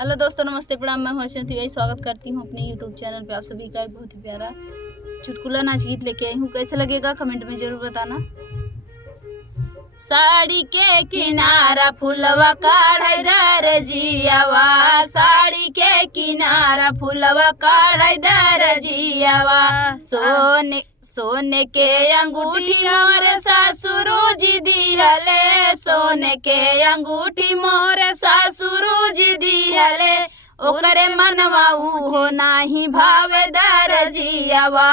Hello दोस्तों, नमस्ते, प्रणाम। मैं हूं हर्षिता तिवारी। स्वागत करती हूं अपने यूट्यूब चैनल पे आप सभी का। एक बहुत ही प्यारा चुटकुला नाच गीत लेके आई हूं। कैसा लगेगा कमेंट में जरूर बताना। साड़ी के किनारा फुलवा काढ़ दरजियावा, साड़ी के किनारा फुलवा काढ़ दरजियावा। सोने के अंगूठी मोर सासुरु जी दिहले, सोने के अंगूठी मोर सासुरु जी दिहले। ओकरे मनवा उहो नाही भावे दरजियावा,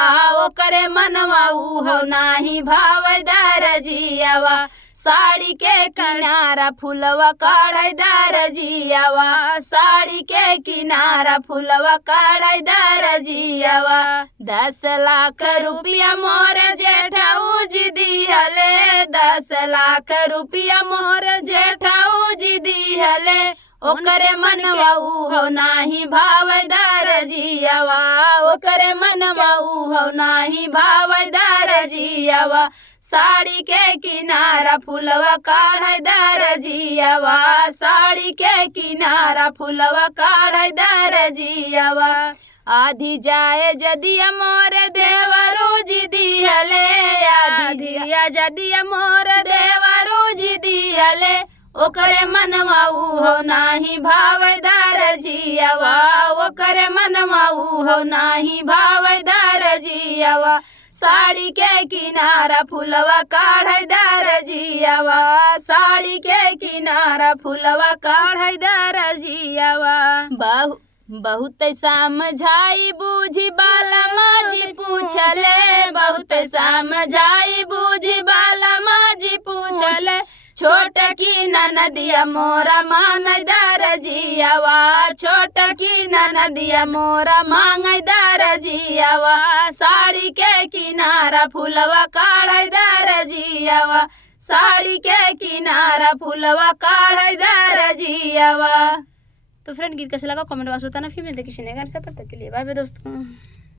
ओकरे मनवा उहो नाही भावे दरजियावा। साड़ी के किनारा फुलवा काढ़ दरजियावा, साड़ी के किनारा फुलवा काढ़ दरजियावा। 10 लाख रुपया मोर जेठाऊ जी दिहले, 10 लाख रुपया मोर जेठाऊ जी दिहले। ओकरे मनवा उहो नाही भाव दरजियावा, ओकरे मनवा उहो नाही भाव दरजियावा। साड़ी के किनारा फुलवा काढ़ दरजियावा, साड़ी के किनारा फुलवा काढ़ दरजियावा। आधी जाए जदिया मोर देवरू जी दिहले, आधी जदिया मोर देवरू जी दिहले। ओकरे मनवा उहो नाही भाव दरजियावा, ओकरे मनवा उहो नाही भाव दरजियावा। साड़ी के किनारा फुलवा काढ़ दरजियावा, साड़ी के किनारा फुलवा काढ़ दरजियावा। बहुत समझाई बूझी बाला माजी पूछले, बहुत समझाई बूझी बाला माजी पूछले। छोट की ननदिया मोरा मांग दरजियावा, छोट की ननदिया मोरा मांग दरजियावा। साड़ी के किनारा फुलवा काढ़ दरजियावा, साड़ी के किनारा फुलवा काढ़ दरजियावा। तो फ्रेंड, गीत कैसा लगा कमेंट बॉक्स बताना। फिर मिलते किसी नए गाने से, तब तक के लिए बाय बाय दोस्तों।